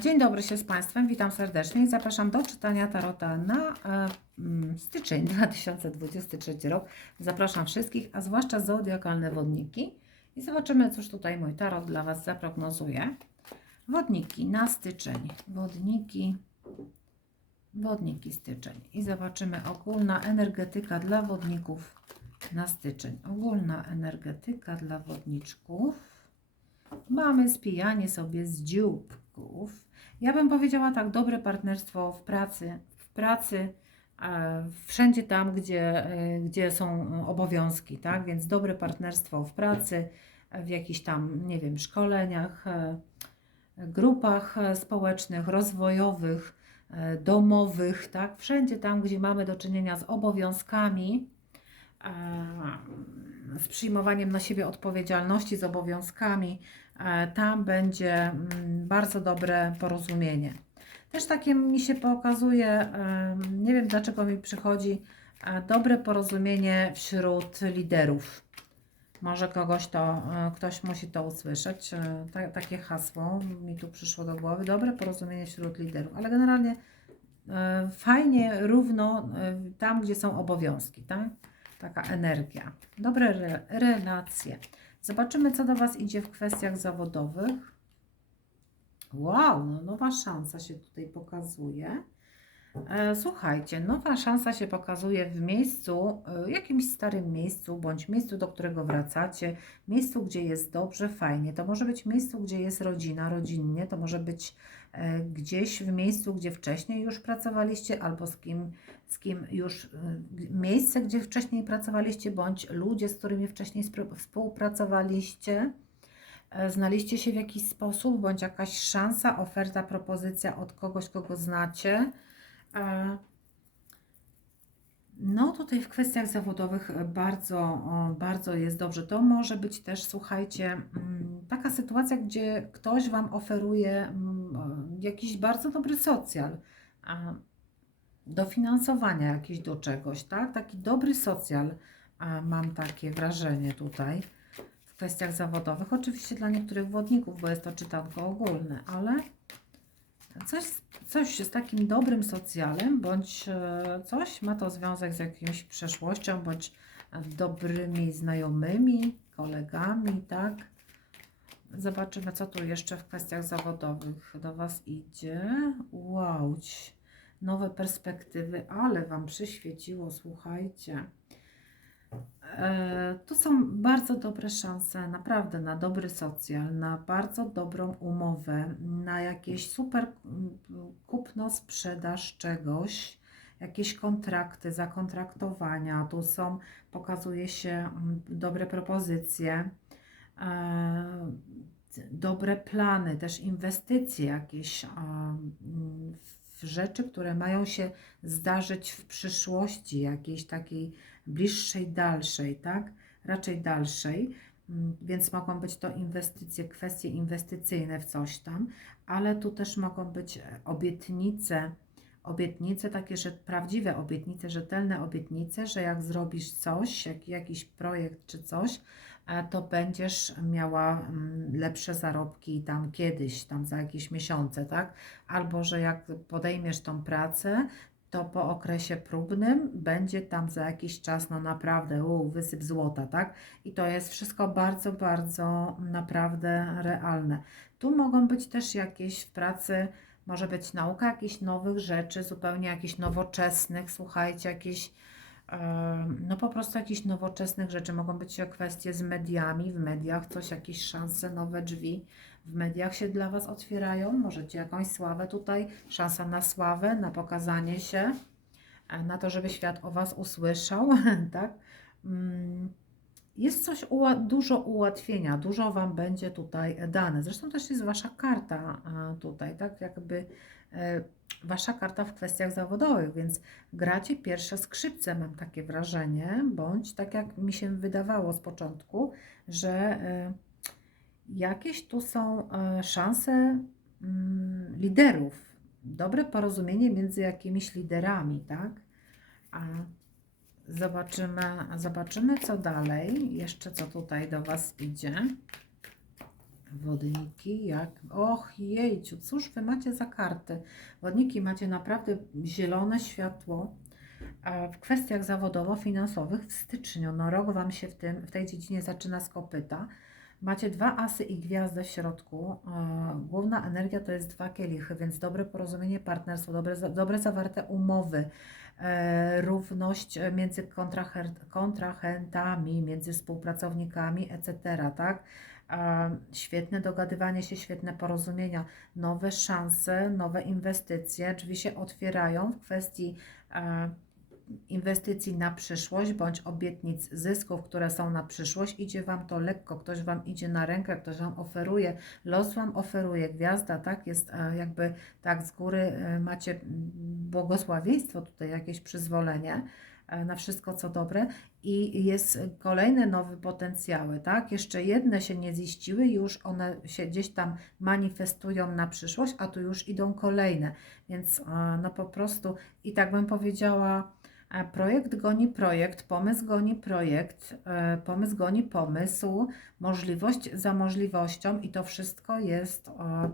Dzień dobry się z Państwem, witam serdecznie i zapraszam do czytania Tarota na e, mm, styczeń 2023 rok. Zapraszam wszystkich, a zwłaszcza zodiakalne wodniki i zobaczymy, cóż tutaj mój tarot dla Was zaprognozuje. Wodniki na styczeń, wodniki, wodniki styczeń i zobaczymy ogólna energetyka dla wodników na styczeń. Ogólna energetyka dla wodniczków. Mamy spijanie sobie z Ja bym powiedziała tak, dobre partnerstwo w pracy, w pracy, e, wszędzie tam, gdzie, e, gdzie są obowiązki, tak? Więc dobre partnerstwo w pracy, w jakichś tam, nie wiem, szkoleniach, e, grupach e, społecznych, rozwojowych, e, domowych, tak? Wszędzie tam, gdzie mamy do czynienia z obowiązkami, e, z przyjmowaniem na siebie odpowiedzialności, z obowiązkami, e, tam będzie mm, bardzo dobre porozumienie. Też takie mi się pokazuje, e, nie wiem dlaczego mi przychodzi e, dobre porozumienie wśród liderów. Może kogoś to, e, ktoś musi to usłyszeć. E, Ta, takie hasło mi tu przyszło do głowy. Dobre porozumienie wśród liderów, ale generalnie e, fajnie, równo e, tam, gdzie są obowiązki, tak? Taka energia. Dobre re, relacje. Zobaczymy, co do Was idzie w kwestiach zawodowych. Wow, no nowa szansa się tutaj pokazuje. E, Słuchajcie, nowa szansa się pokazuje w miejscu, e, jakimś starym miejscu, bądź miejscu, do którego wracacie, miejscu, gdzie jest dobrze, fajnie. To może być miejscu, gdzie jest rodzina, rodzinnie, to może być e, gdzieś w miejscu, gdzie wcześniej już pracowaliście, albo z kim, z kim już, miejsce, gdzie wcześniej pracowaliście, bądź ludzie, z którymi wcześniej współpracowaliście. Znaliście się w jakiś sposób, bądź jakaś szansa, oferta, propozycja od kogoś, kogo znacie. E, No, tutaj w kwestiach zawodowych bardzo, bardzo jest dobrze. To może być też, słuchajcie, mm, taka sytuacja, gdzie ktoś Wam oferuje mm, jakiś bardzo dobry socjal, dofinansowania jakieś do czegoś, tak? Taki dobry socjal, mam takie wrażenie tutaj w kwestiach zawodowych. Oczywiście dla niektórych wodników, bo jest to czytanko ogólne, ale coś, coś z takim dobrym socjalem, bądź e, coś ma to związek z jakąś przeszłością, bądź dobrymi znajomymi, kolegami, tak? Zobaczymy, co tu jeszcze w kwestiach zawodowych do Was idzie. Wow, nowe perspektywy, ale Wam przyświeciło, słuchajcie. E, Tu są bardzo dobre szanse, naprawdę na dobry socjal, na bardzo dobrą umowę, na jakieś super kupno, sprzedaż czegoś, jakieś kontrakty, zakontraktowania. Tu są, pokazuje się dobre propozycje, e, dobre plany, też inwestycje jakieś w rzeczy, które mają się zdarzyć w przyszłości, jakiejś takiej bliższej, dalszej, tak? Raczej dalszej, Mm, więc mogą być to inwestycje, kwestie inwestycyjne w coś tam, ale tu też mogą być e, obietnice, obietnice takie, że prawdziwe obietnice, rzetelne obietnice, że jak zrobisz coś, jak, jakiś projekt czy coś, e, to będziesz miała mm, lepsze zarobki tam kiedyś, tam za jakieś miesiące, tak? Albo że jak podejmiesz tą pracę, to po okresie próbnym będzie tam za jakiś czas, no naprawdę, u, wysyp złota, tak? I to jest wszystko bardzo, bardzo naprawdę realne. Tu mogą być też jakieś w pracy, może być nauka jakichś nowych rzeczy, zupełnie jakichś nowoczesnych, słuchajcie, jakieś, no po prostu jakichś nowoczesnych rzeczy. Mogą być kwestie z mediami, w mediach coś, jakieś szanse, nowe drzwi w mediach się dla Was otwierają. Możecie jakąś sławę tutaj, szansa na sławę, na pokazanie się, e, na to, żeby świat o Was usłyszał, tak? Mm, Jest coś, dużo ułatwienia, dużo Wam będzie tutaj dane. Zresztą też jest Wasza karta a, tutaj, tak? Jakby e, Wasza karta w kwestiach zawodowych, więc gracie pierwsze skrzypce, mam takie wrażenie, bądź tak jak mi się wydawało z początku, że e, jakieś tu są e, szanse mm, liderów, dobre porozumienie między jakimiś liderami, tak? A zobaczymy, zobaczymy co dalej, jeszcze co tutaj do Was idzie. wodniki, jak... Och, jejciu, cóż wy macie za karty? Wodniki macie naprawdę zielone światło, w kwestiach zawodowo-finansowych w styczniu, no rok Wam się w, tym, w tej dziedzinie zaczyna z kopyta. Macie dwa asy i gwiazdę w środku. E, Główna energia to jest dwa kielichy, więc dobre porozumienie, partnerstwo, dobre, dobre zawarte umowy, e, równość między kontrahentami, między współpracownikami, etc. Tak? E, Świetne dogadywanie się, świetne porozumienia, nowe szanse, nowe inwestycje, drzwi się otwierają w kwestii inwestycji na przyszłość bądź obietnic zysków, które są na przyszłość. Idzie Wam to lekko, ktoś Wam idzie na rękę, ktoś Wam oferuje, los Wam oferuje, gwiazda, tak, jest e, jakby tak z góry e, macie błogosławieństwo tutaj, jakieś przyzwolenie e, na wszystko co dobre i jest kolejne nowe potencjały, tak? Jeszcze jedne się nie ziściły, już one się gdzieś tam manifestują na przyszłość, a tu już idą kolejne, więc no po prostu i tak bym powiedziała, e, projekt goni projekt, pomysł goni projekt, e, pomysł goni pomysł, możliwość za możliwością i to wszystko jest e,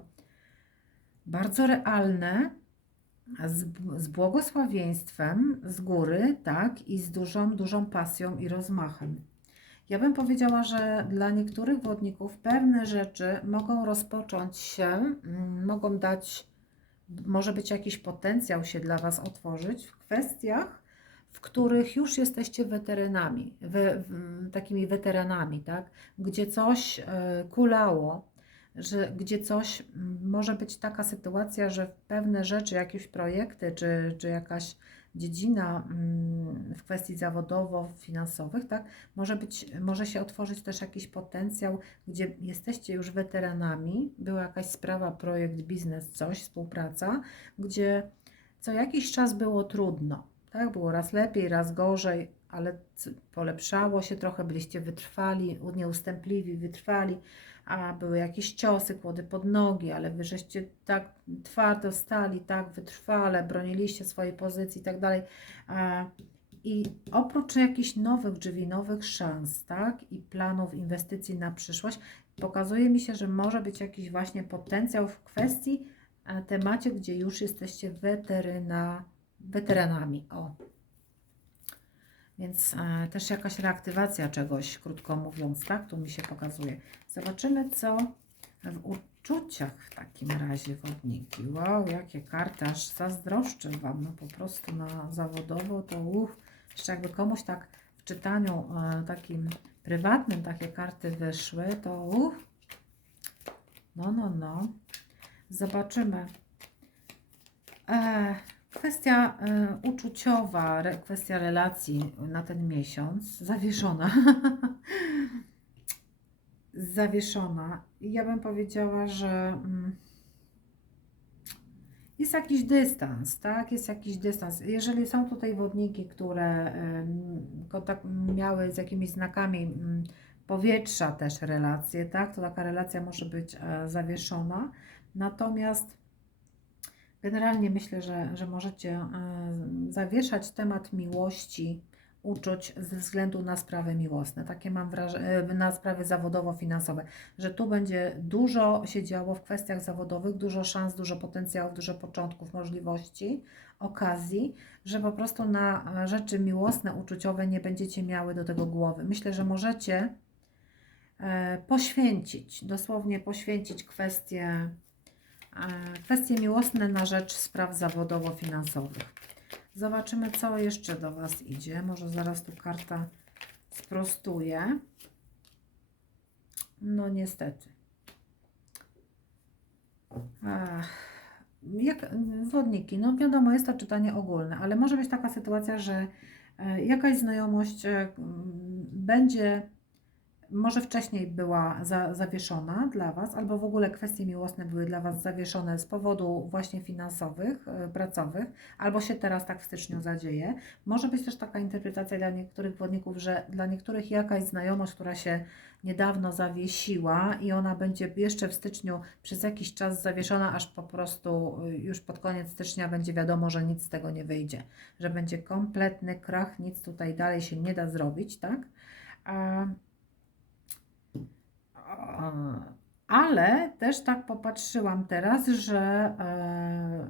bardzo realne, z, z błogosławieństwem z góry, tak, i z dużą, dużą pasją i rozmachem. Ja bym powiedziała, że dla niektórych wodników pewne rzeczy mogą rozpocząć się, mm, mogą dać, może być jakiś potencjał się dla Was otworzyć w kwestiach, w których już jesteście weteranami, we, takimi weteranami, tak, gdzie coś e, kulało, że gdzie coś może być taka sytuacja, że pewne rzeczy, jakieś projekty, czy, czy jakaś dziedzina mm, w kwestii zawodowo-finansowych, tak, może być, może się otworzyć też jakiś potencjał, gdzie jesteście już weteranami, była jakaś sprawa, projekt, biznes, coś, współpraca, gdzie co jakiś czas było trudno, tak, było raz lepiej, raz gorzej, ale polepszało się trochę, byliście wytrwali, nieustępliwi, wytrwali, a były jakieś ciosy, kłody pod nogi, ale wy żeście tak twardo stali, tak wytrwale, broniliście swojej pozycji i tak dalej. I oprócz jakichś nowych drzwi, nowych szans, tak, i planów inwestycji na przyszłość, pokazuje mi się, że może być jakiś właśnie potencjał w kwestii, temacie, gdzie już jesteście weteryna, weteranami. O. Więc e, też jakaś reaktywacja czegoś, krótko mówiąc, tak? Tu mi się pokazuje. Zobaczymy, co w uczuciach w takim razie wodniki. Wow, jakie karty, aż zazdroszczę Wam, no po prostu na zawodowo to uff, jeszcze jakby komuś tak w czytaniu e, takim prywatnym takie karty wyszły, to uff, no, no, no. Zobaczymy. E, kwestia e, uczuciowa, re, kwestia relacji na ten miesiąc, zawieszona. zawieszona. Ja bym powiedziała, że mm, jest jakiś dystans, tak? Jest jakiś dystans. Jeżeli są tutaj wodniki, które em, kontakt miały z jakimiś znakami mm, powietrza też relacje, tak? To taka relacja może być e, zawieszona. Natomiast generalnie myślę, że, że możecie e, zawieszać temat miłości, uczuć ze względu na sprawy miłosne. Takie mam wrażenie, na sprawy zawodowo-finansowe, że tu będzie dużo się działo w kwestiach zawodowych, dużo szans, dużo potencjałów, dużo początków, możliwości, okazji, że po prostu na e, rzeczy miłosne, uczuciowe nie będziecie miały do tego głowy. Myślę, że możecie e, poświęcić, dosłownie poświęcić kwestie, e, kwestie miłosne na rzecz spraw zawodowo-finansowych. Zobaczymy, co jeszcze do Was idzie. Może zaraz tu karta sprostuje. No niestety. Ach, jak, wodniki, no wiadomo, jest to czytanie ogólne, ale może być taka sytuacja, że e, jakaś znajomość e, będzie, może wcześniej była za, zawieszona dla Was, albo w ogóle kwestie miłosne były dla Was zawieszone z powodu właśnie finansowych, e, pracowych, albo się teraz tak w styczniu zadzieje. Może być też taka interpretacja dla niektórych wodników, że dla niektórych jakaś znajomość, która się niedawno zawiesiła i ona będzie jeszcze w styczniu przez jakiś czas zawieszona, aż po prostu y, już pod koniec stycznia będzie wiadomo, że nic z tego nie wyjdzie, że będzie kompletny krach, nic tutaj dalej się nie da zrobić, tak? Ale też tak popatrzyłam teraz, że, e,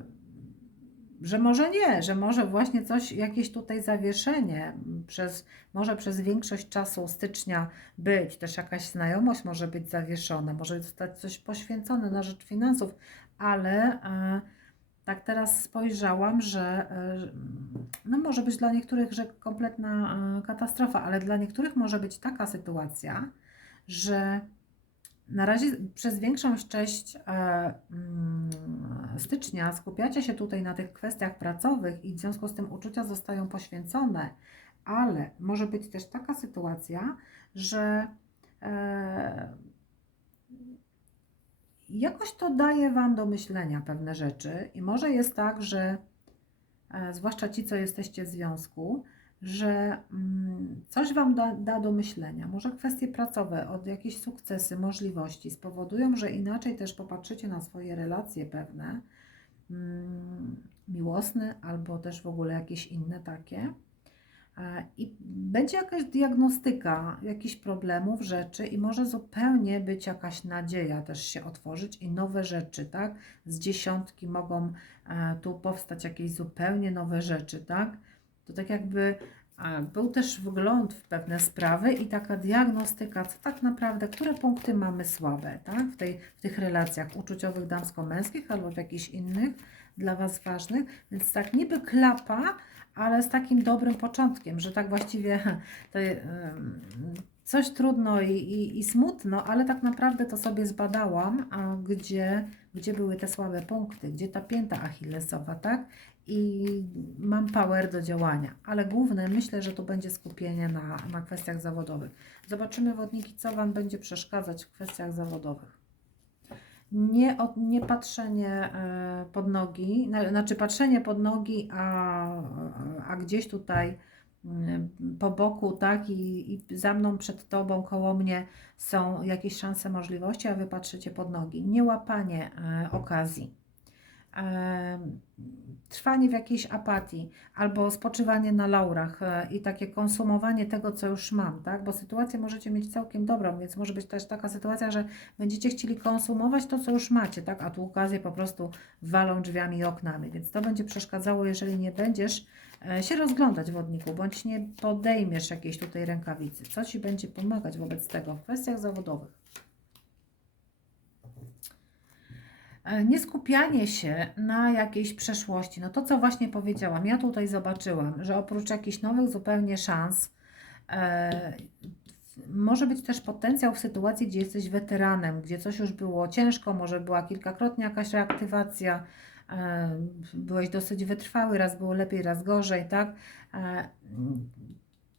że może nie, że może właśnie coś, jakieś tutaj zawieszenie przez, może przez większość czasu stycznia być, też jakaś znajomość może być zawieszona, może zostać coś poświęcone na rzecz finansów, ale e, tak teraz spojrzałam, że e, no może być dla niektórych, że kompletna e, katastrofa, ale dla niektórych może być taka sytuacja, że na razie przez większą część e, mm, stycznia skupiacie się tutaj na tych kwestiach pracowych i w związku z tym uczucia zostają poświęcone, ale może być też taka sytuacja, że e, jakoś to daje Wam do myślenia pewne rzeczy i może jest tak, że e, zwłaszcza ci, co jesteście w związku, że mm, coś Wam da, da do myślenia. Może kwestie pracowe, od jakieś sukcesy, możliwości spowodują, że inaczej też popatrzycie na swoje relacje pewne, mm, miłosne albo też w ogóle jakieś inne takie. E, I będzie jakaś diagnostyka jakichś problemów, rzeczy, i może zupełnie być jakaś nadzieja też się otworzyć i nowe rzeczy, tak? Z dziesiątki mogą e, tu powstać jakieś zupełnie nowe rzeczy, tak? To tak jakby był też wgląd w pewne sprawy i taka diagnostyka, co tak naprawdę, które punkty mamy słabe, tak? W, tej, w tych relacjach uczuciowych damsko-męskich albo w jakichś innych dla Was ważnych. Więc tak niby klapa, ale z takim dobrym początkiem, że tak właściwie to coś trudno i, i, i smutno, ale tak naprawdę to sobie zbadałam, a gdzie, gdzie były te słabe punkty, gdzie ta pięta achillesowa, tak? I mam power do działania, ale główne myślę, że to będzie skupienie na, na kwestiach zawodowych. Zobaczymy wodniki, co Wam będzie przeszkadzać w kwestiach zawodowych nie, od, nie patrzenie e, pod nogi, na- znaczy patrzenie pod nogi, a, a gdzieś tutaj mm, po boku, tak, i, i za mną, przed Tobą, koło mnie są jakieś szanse, możliwości, a Wy patrzycie pod nogi. Nie łapanie e, okazji. Trwanie w jakiejś apatii albo spoczywanie na laurach e, i takie konsumowanie tego, co już mam, tak? Bo sytuację możecie mieć całkiem dobrą, więc może być też taka sytuacja, że będziecie chcieli konsumować to, co już macie, tak? A tu okazje po prostu walą drzwiami i oknami, więc to będzie przeszkadzało, jeżeli nie będziesz e, się rozglądać w wodniku, bądź nie podejmiesz jakiejś tutaj rękawicy. Co Ci będzie pomagać wobec tego w kwestiach zawodowych? E, nie skupianie się na jakiejś przeszłości. No to, co właśnie powiedziałam, ja tutaj zobaczyłam, że oprócz jakichś nowych zupełnie szans, e, może być też potencjał w sytuacji, gdzie jesteś weteranem, gdzie coś już było ciężko, może była kilkakrotnie jakaś reaktywacja, e, byłeś dosyć wytrwały, raz było lepiej, raz gorzej, tak? E,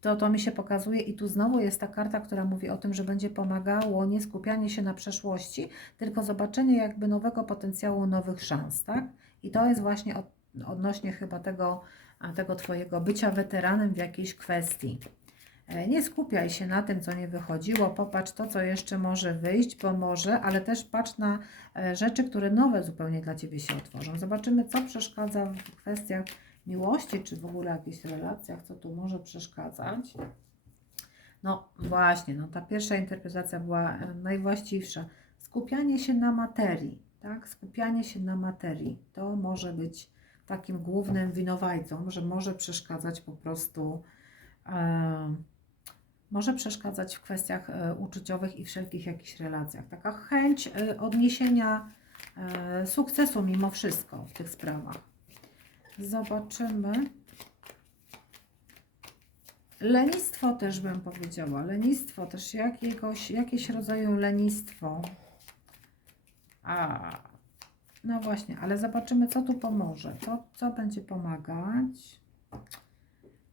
to, to mi się pokazuje i tu znowu jest ta karta, która mówi o tym, że będzie pomagało nie skupianie się na przeszłości, tylko zobaczenie jakby nowego potencjału, nowych szans, tak? I to jest właśnie od, odnośnie chyba tego, tego Twojego bycia weteranem w jakiejś kwestii. E, Nie skupiaj się na tym, co nie wychodziło, popatrz to, co jeszcze może wyjść, bo może, ale też patrz na e, rzeczy, które nowe zupełnie dla Ciebie się otworzą. Zobaczymy, co przeszkadza w kwestiach miłości, czy w ogóle jakichś relacjach, co tu może przeszkadzać. No właśnie, no ta pierwsza interpretacja była e, najwłaściwsza. Skupianie się na materii, tak? Skupianie się na materii. To może być takim głównym winowajcą, że może przeszkadzać po prostu, e, może przeszkadzać w kwestiach e, uczuciowych i wszelkich jakichś relacjach. Taka chęć e, odniesienia e, sukcesu mimo wszystko w tych sprawach. Zobaczymy. Lenistwo też bym powiedziała. Lenistwo też jakiegoś, jakieś rodzaju lenistwo. A, no właśnie, ale zobaczymy, co tu pomoże. Co, co będzie pomagać?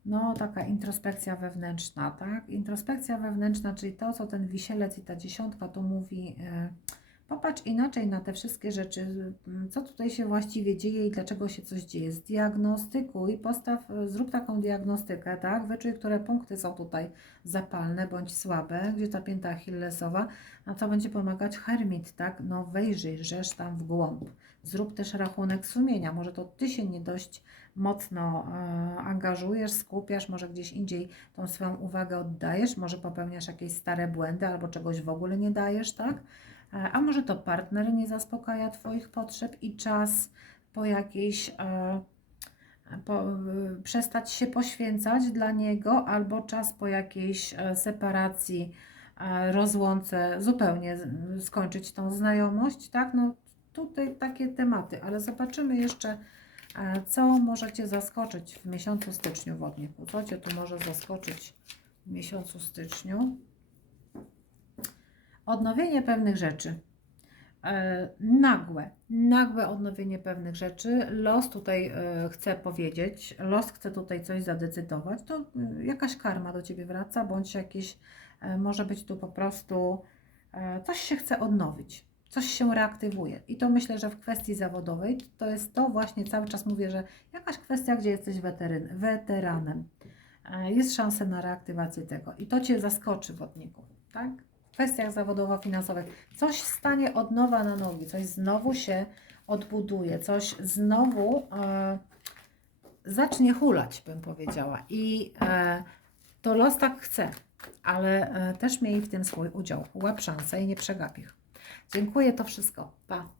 No, taka introspekcja wewnętrzna, tak? Introspekcja wewnętrzna, czyli to, co ten wisielec i ta dziesiątka tu mówi. e, Popatrz inaczej na te wszystkie rzeczy, co tutaj się właściwie dzieje i dlaczego się coś dzieje. Zdiagnostykuj, postaw, zrób taką diagnostykę, tak? Wyczuj, które punkty są tutaj zapalne bądź słabe, gdzie ta pięta achillesowa, a co będzie pomagać hermit, tak? No wejrzyj, rzesz tam w głąb. Zrób też rachunek sumienia. Może to Ty się nie dość mocno e, angażujesz, skupiasz, może gdzieś indziej tą swoją uwagę oddajesz, może popełniasz jakieś stare błędy albo czegoś w ogóle nie dajesz, tak? E, A może to partner nie zaspokaja Twoich potrzeb i czas po jakiejś e, po, e, przestać się poświęcać dla niego, albo czas po jakiejś separacji, rozłące, zupełnie skończyć tą znajomość, tak? No tutaj takie tematy, ale zobaczymy jeszcze, co możecie zaskoczyć w miesiącu styczniu wodniku. Co Cię tu może zaskoczyć w miesiącu styczniu? Odnowienie pewnych rzeczy. E, nagłe, nagłe odnowienie pewnych rzeczy. Los tutaj e, chce powiedzieć, los chce tutaj coś zadecydować. To e, jakaś karma do ciebie wraca, bądź jakieś, e, może być tu po prostu coś się chce odnowić, coś się reaktywuje. I to myślę, że w kwestii zawodowej to jest to właśnie, cały czas mówię, że jakaś kwestia, gdzie jesteś weteryn, weteranem. Jest szansa na reaktywację tego i to Cię zaskoczy wodniku, tak? Kwestiach zawodowo-finansowych coś stanie od nowa na nogi, coś znowu się odbuduje, coś znowu e, zacznie hulać, bym powiedziała. I e, to los tak chce, ale e, też miej w tym swój udział. Łap szansę i nie przegap ich. Dziękuję, to wszystko. Pa!